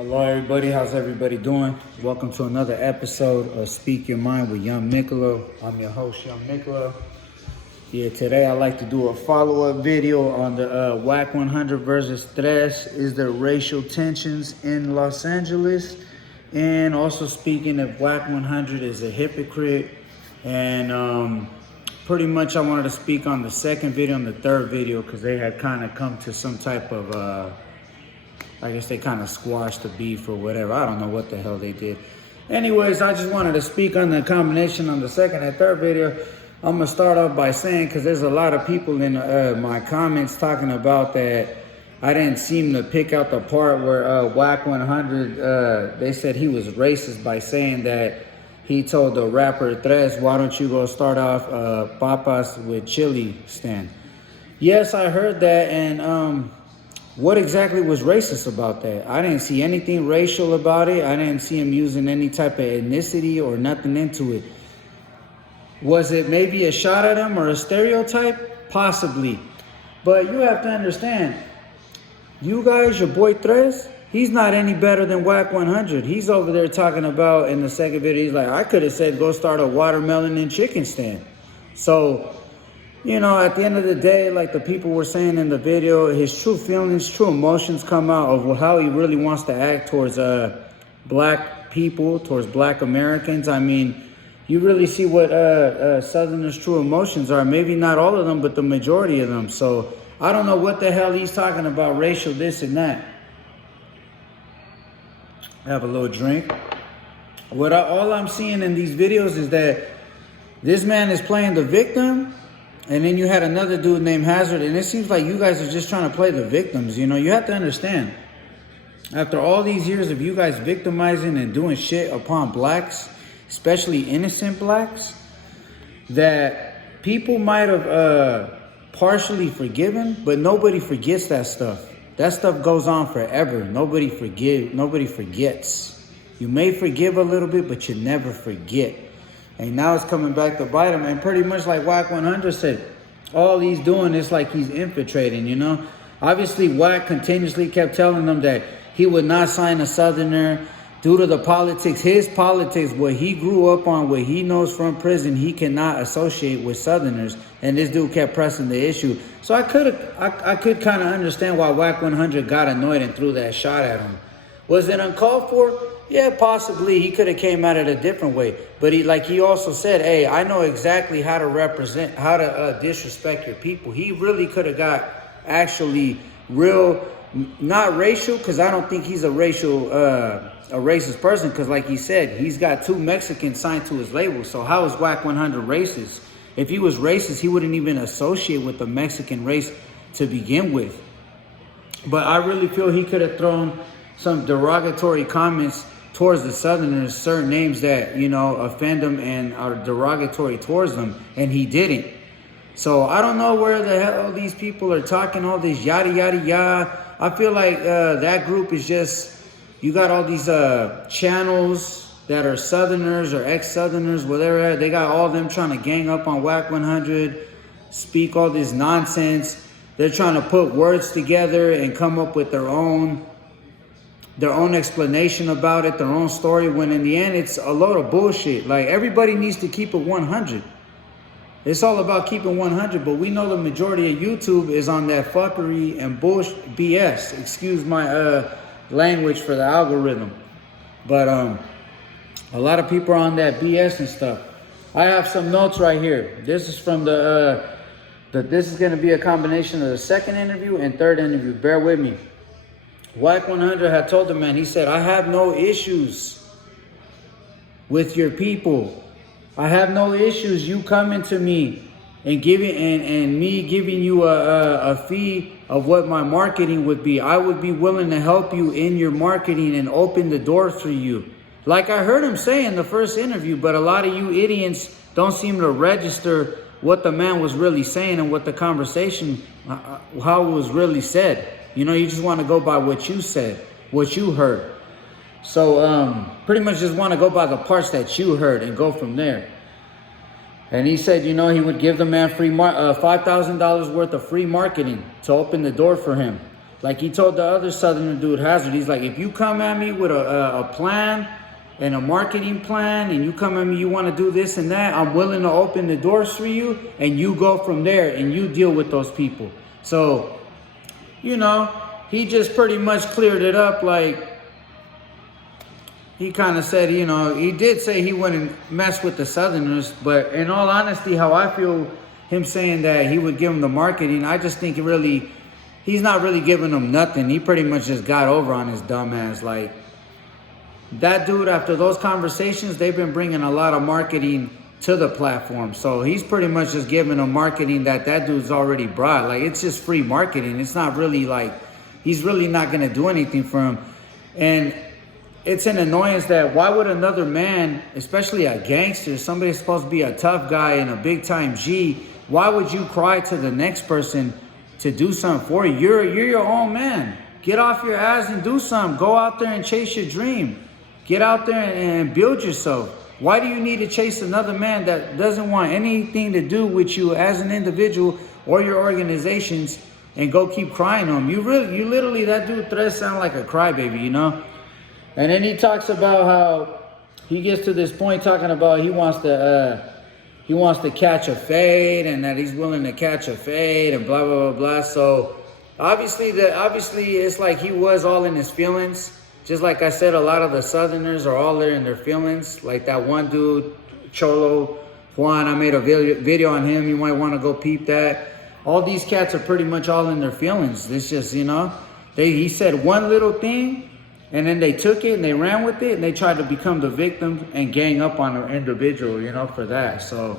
Hello everybody, how's everybody doing? Welcome to another episode of Speak Your Mind with Young Nicolo. I'm your host, Young Nicolo. Yeah, today I'd like to do a follow-up video on the Wack 100 versus Tres. Is there racial tensions in Los Angeles? And also speaking of Wack 100 is a hypocrite. And pretty much I wanted to speak on the second video and the third video because they had kind of come to some type of I guess they kind of squashed the beef or whatever. I don't know what the hell they did. Anyways, I just wanted to speak on the combination on the second and third video. I'm going to start off by saying, because there's a lot of people in my comments talking about that I didn't seem to pick out the part where Wack 100, they said he was racist by saying that he told the rapper Tres, why don't you go start off Papas with Chili stand? Yes, I heard that, and what exactly was racist about that? I didn't see anything racial about it. I didn't see him using any type of ethnicity or nothing into it. Was it maybe a shot at him or a stereotype? Possibly. But you have to understand, you guys, your boy Tres, he's not any better than Wack 100. He's over there talking about, in the second video, he's like, I could have said go start a watermelon and chicken stand. So, you know, at the end of the day, like the people were saying in the video, his true feelings, true emotions come out of how he really wants to act towards black people, towards black Americans. I mean, you really see what Southerners' true emotions are. Maybe not all of them, but the majority of them. So I don't know what the hell he's talking about, racial this and that. Have a little drink. All I'm seeing in these videos is that this man is playing the victim. And then you had another dude named Hazard, and it seems like you guys are just trying to play the victims. You know, you have to understand, after all these years of you guys victimizing and doing shit upon blacks, especially innocent blacks, that people might have partially forgiven, but nobody forgets that stuff. That stuff goes on forever. Nobody forgets. You may forgive a little bit, but you never forget. And now it's coming back to bite him. And pretty much like Wack 100 said, all he's doing is like he's infiltrating, you know. Obviously, Wack continuously kept telling them that he would not sign a Southerner due to the politics. His politics, what he grew up on, what he knows from prison, he cannot associate with Southerners. And this dude kept pressing the issue. So I could kind of understand why Wack 100 got annoyed and threw that shot at him. Was it uncalled for? Yeah, possibly. He could have came at it a different way. But he also said, hey, I know exactly how to disrespect your people. He really could have got actually real, not racial, because I don't think he's a racist person. Because like he said, he's got 2 Mexicans signed to his label. So how is Wack 100 racist? If he was racist, he wouldn't even associate with the Mexican race to begin with. But I really feel he could have thrown some derogatory comments towards the Southerners, certain names that, you know, offend them and are derogatory towards them, and he didn't. So I don't know where the hell these people are talking all this yada, yada, yada. I feel like that group is just, you got all these channels that are Southerners or ex-Southerners, whatever. They got all of them trying to gang up on Wack 100, speak all this nonsense. They're trying to put words together and come up with their own explanation about it, their own story, when in the end it's a load of bullshit. Like, everybody needs to keep it 100. It's all about keeping 100, but we know the majority of YouTube is on that fuckery and bullshit BS. Excuse my language for the algorithm. But a lot of people are on that BS and stuff. I have some notes right here. This is from this is going to be a combination of the second interview and third interview. Bear with me. Wack 100 had told the man, he said, I have no issues with your people. I have no issues you coming to me and giving and me giving you a fee of what my marketing would be. I would be willing to help you in your marketing and open the door for you. Like I heard him say in the first interview, but a lot of you idiots don't seem to register what the man was really saying and what the conversation, how it was really said. You know, you just want to go by what you said, what you heard. So pretty much just want to go by the parts that you heard and go from there. And he said, you know, he would give the man free $5,000 worth of free marketing to open the door for him. Like he told the other Southerner dude, Hazard, he's like, if you come at me with a plan and a marketing plan, and you come at me, you want to do this and that, I'm willing to open the doors for you, and you go from there and you deal with those people. So, you know, he just pretty much cleared it up. Like, he kind of said, you know, he did say he wouldn't mess with the Southerners, but in all honesty, how I feel him saying that he would give them the marketing, I just think he's not really giving them nothing. He pretty much just got over on his dumb ass. Like, that dude, after those conversations, they've been bringing a lot of marketing to the platform. So he's pretty much just giving them marketing that dude's already brought. Like, it's just free marketing. It's not really like, he's really not going to do anything for him. And it's an annoyance that why would another man, especially a gangster, somebody supposed to be a tough guy and a big time G, why would you cry to the next person to do something for you? You're your own man. Get off your ass and do something. Go out there and chase your dream. Get out there and build yourself. Why do you need to chase another man that doesn't want anything to do with you as an individual or your organizations and go keep crying on him? You literally, that dude threats sound like a crybaby, you know? And then he talks about how he gets to this point talking about he wants to catch a fade and that he's willing to catch a fade and blah, blah, blah, blah. So obviously it's like he was all in his feelings. Just like I said, a lot of the Southerners are all there in their feelings. Like that one dude, Cholo Juan, I made a video on him. You might want to go peep that. All these cats are pretty much all in their feelings. It's just, you know, he said one little thing and then they took it and they ran with it and they tried to become the victim and gang up on an individual, you know, for that. So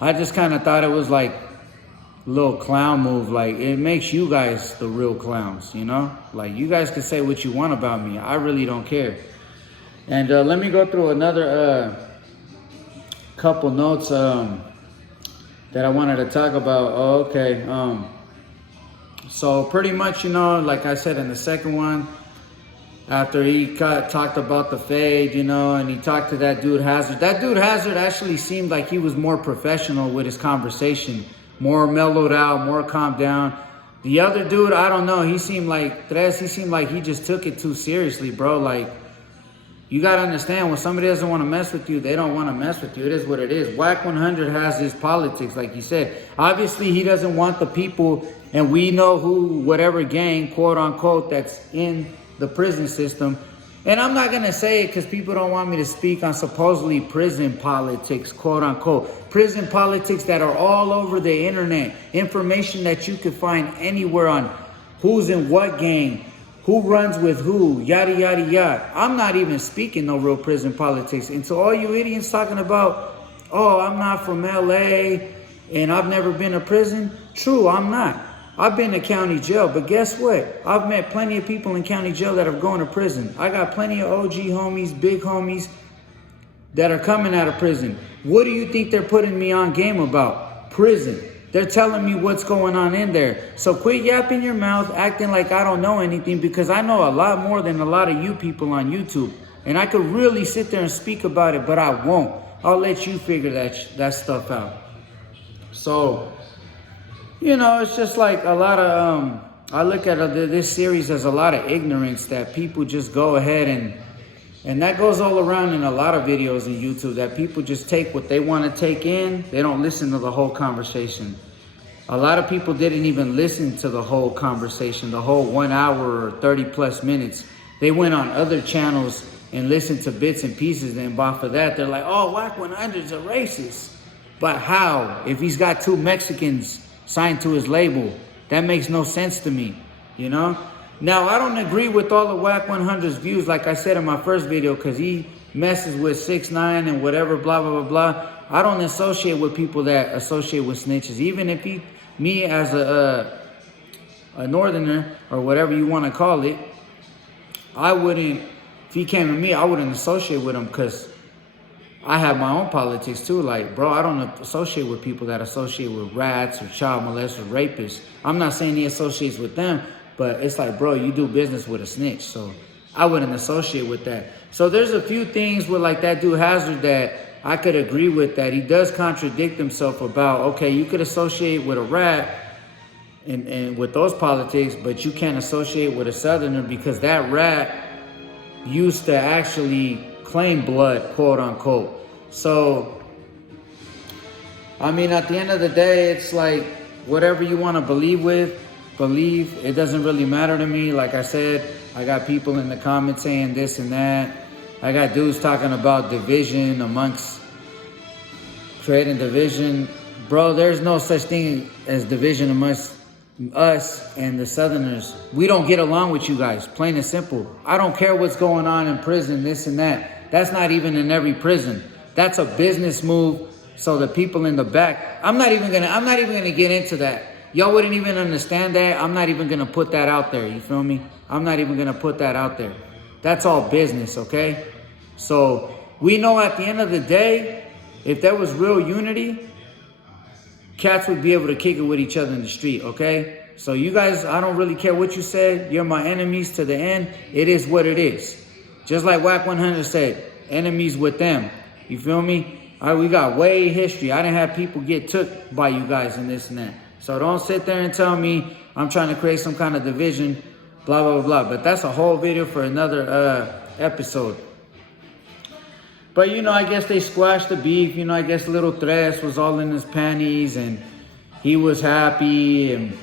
I just kind of thought it was like little clown move. Like, it makes you guys the real clowns, you know? Like, you guys can say what you want about me. I really don't care. And let me go through another couple notes that I wanted to talk about. Oh, okay. So pretty much, you know, like I said in the second one, after he talked about the fade, you know, and he talked to that dude Hazard. That dude Hazard actually seemed like he was more professional with his conversation. More mellowed out, more calmed down. The other dude, I don't know. He seemed like he just took it too seriously, bro. Like, you got to understand, when somebody doesn't want to mess with you, they don't want to mess with you. It is what it is. Wack 100 has his politics, like he said. Obviously, he doesn't want the people, and we know who, whatever gang, quote unquote, that's in the prison system. And I'm not going to say it because people don't want me to speak on supposedly prison politics, quote unquote. Prison politics that are all over the internet. Information that you can find anywhere on who's in what gang, who runs with who, yada, yada, yada. I'm not even speaking no real prison politics. And so all you idiots talking about, oh, I'm not from LA and I've never been to prison. True, I'm not. I've been to county jail, but guess what? I've met plenty of people in county jail that are going to prison. I got plenty of OG homies, big homies that are coming out of prison. What do you think they're putting me on game about? Prison. They're telling me what's going on in there. So quit yapping your mouth, acting like I don't know anything, because I know a lot more than a lot of you people on YouTube. And I could really sit there and speak about it, but I won't. I'll let you figure that stuff out. So, you know, it's just like a lot of, I look at this series as a lot of ignorance that people just go ahead and that goes all around in a lot of videos on YouTube, that people just take what they want to take in. They don't listen to the whole conversation. A lot of people didn't even listen to the whole conversation, the whole 1 hour or 30 plus minutes. They went on other channels and listened to bits and pieces, and off of that, they're like, oh, Wack 100's a racist. But how? If he's got 2 Mexicans signed to his label, that makes no sense to me, you know? Now, I don't agree with all of Wack 100's views, like I said in my first video, because he messes with 6ix9ine and whatever, blah, blah, blah, blah. I don't associate with people that associate with snitches. Even if me as a northerner, or whatever you want to call it, I wouldn't, if he came to me, I wouldn't associate with him, because I have my own politics too. Like, bro, I don't associate with people that associate with rats or child molesters or rapists. I'm not saying he associates with them, but it's like, bro, you do business with a snitch. So I wouldn't associate with that. So there's a few things with like that dude Hazard that I could agree with, that he does contradict himself about. Okay, you could associate with a rat and with those politics, but you can't associate with a Southerner because that rat used to actually claim blood, quote unquote. So, I mean, at the end of the day, it's like whatever you want to believe. It doesn't really matter to me. Like I said, I got people in the comments saying this and that. I got dudes talking about division amongst, creating division. Bro, there's no such thing as division amongst us and the Southerners. We don't get along with you guys, plain and simple. I don't care what's going on in prison, this and that. That's not even in every prison. That's a business move. So the people in the back, I'm not even gonna get into that. Y'all wouldn't even understand that. I'm not even gonna put that out there. You feel me? I'm not even gonna put that out there. That's all business, okay? So we know at the end of the day, if there was real unity, cats would be able to kick it with each other in the street, okay? So you guys, I don't really care what you said. You're my enemies to the end. It is what it is. Just like Wack 100 said, enemies with them. You feel me? We got way history. I didn't have people get took by you guys and this and that. So don't sit there and tell me I'm trying to create some kind of division, blah, blah, blah. But that's a whole video for another episode. But, you know, I guess they squashed the beef. You know, I guess Little Tres was all in his panties and he was happy and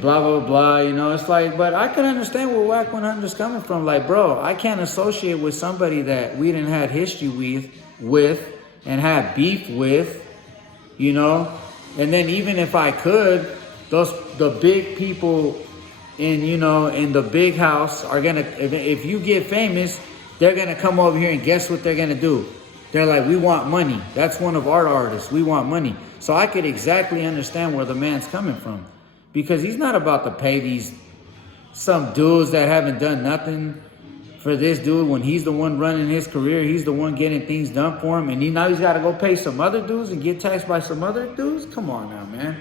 blah, blah, blah. You know, it's like, but I can understand where Wack 100 is coming from. Like, bro, I can't associate with somebody that we didn't have history with and have beef with, you know. And then even if I could, the big people in, you know, in the big house are gonna, if you get famous, they're gonna come over here and guess what they're gonna do? They're like, we want money. That's one of our artists. We want money. So I could exactly understand where the man's coming from, because he's not about to pay some dudes that haven't done nothing for this dude when he's the one running his career. He's the one getting things done for him, and now he's got to go pay some other dudes and get taxed by some other dudes. Come on now, man.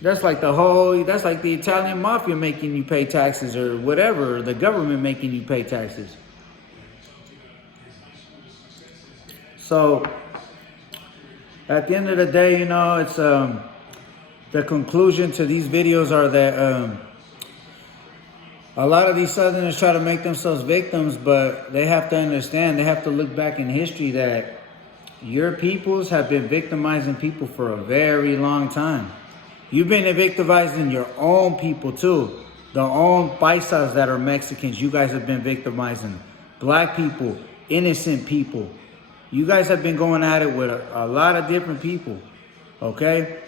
That's like that's like the Italian mafia making you pay taxes, or whatever, or the government making you pay taxes. So at the end of the day, you know, it's the conclusion to these videos are that a lot of these Southerners try to make themselves victims, but they have to understand, they have to look back in history that your peoples have been victimizing people for a very long time. You've been victimizing your own people too. The own paisas that are Mexicans, you guys have been victimizing. Black people, innocent people. You guys have been going at it with a lot of different people, okay?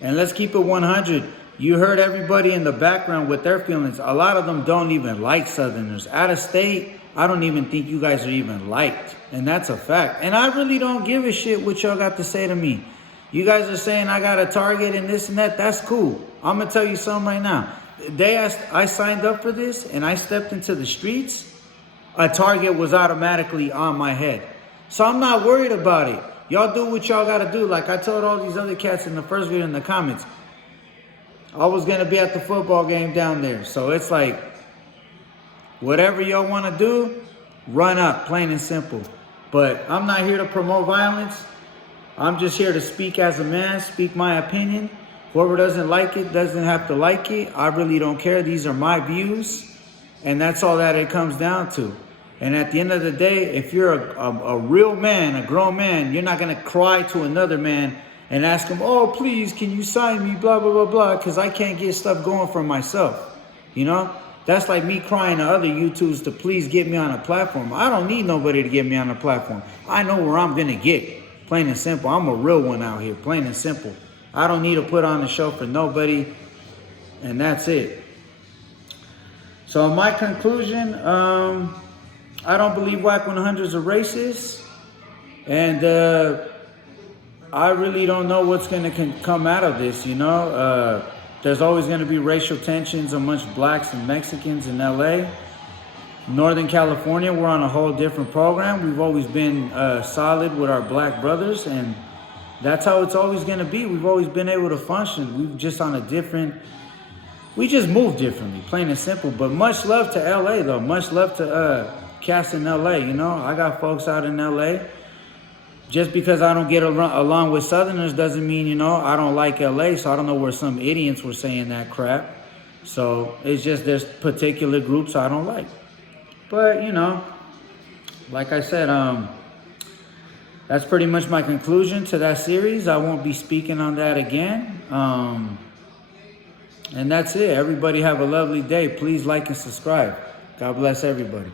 And let's keep it 100. You heard everybody in the background with their feelings. A lot of them don't even like Southerners. Out of state, I don't even think you guys are even liked. And that's a fact. And I really don't give a shit what y'all got to say to me. You guys are saying I got a target and this and that. That's cool. I'm going to tell you something right now. The day I signed up for this and I stepped into the streets, a target was automatically on my head. So I'm not worried about it. Y'all do what y'all got to do. Like I told all these other cats in the first video in the comments, I was going to be at the football game down there. So it's like, whatever y'all want to do, run up, plain and simple. But I'm not here to promote violence. I'm just here to speak as a man, speak my opinion. Whoever doesn't like it doesn't have to like it. I really don't care. These are my views. And that's all that it comes down to. And at the end of the day, if you're a real man, a grown man, you're not going to cry to another man and ask him, oh, please, can you sign me, blah, blah, blah, blah, because I can't get stuff going for myself. You know, that's like me crying to other YouTubers to please get me on a platform. I don't need nobody to get me on a platform. I know where I'm going to get, plain and simple. I'm a real one out here, plain and simple. I don't need to put on a show for nobody, and that's it. So my conclusion, I don't believe Wack 100 is a racist, and I really don't know what's going to come out of this, you know. There's always going to be racial tensions amongst blacks and Mexicans in LA. Northern California, we're on a whole different program. We've always been solid with our black brothers, and that's how it's always going to be. We've always been able to function. We've just on a different, we just move differently, plain and simple. But much love to LA, though. Much love to cats in LA, you know. I got folks out in LA. just because I don't get along with Southerners doesn't mean, you know, I don't like LA. So I don't know where some idiots were saying that crap. So it's just there's particular groups I don't like. But, you know, like I said, that's pretty much my conclusion to that series. I won't be speaking on that again. And that's it. Everybody have a lovely day. Please like and subscribe. God bless everybody.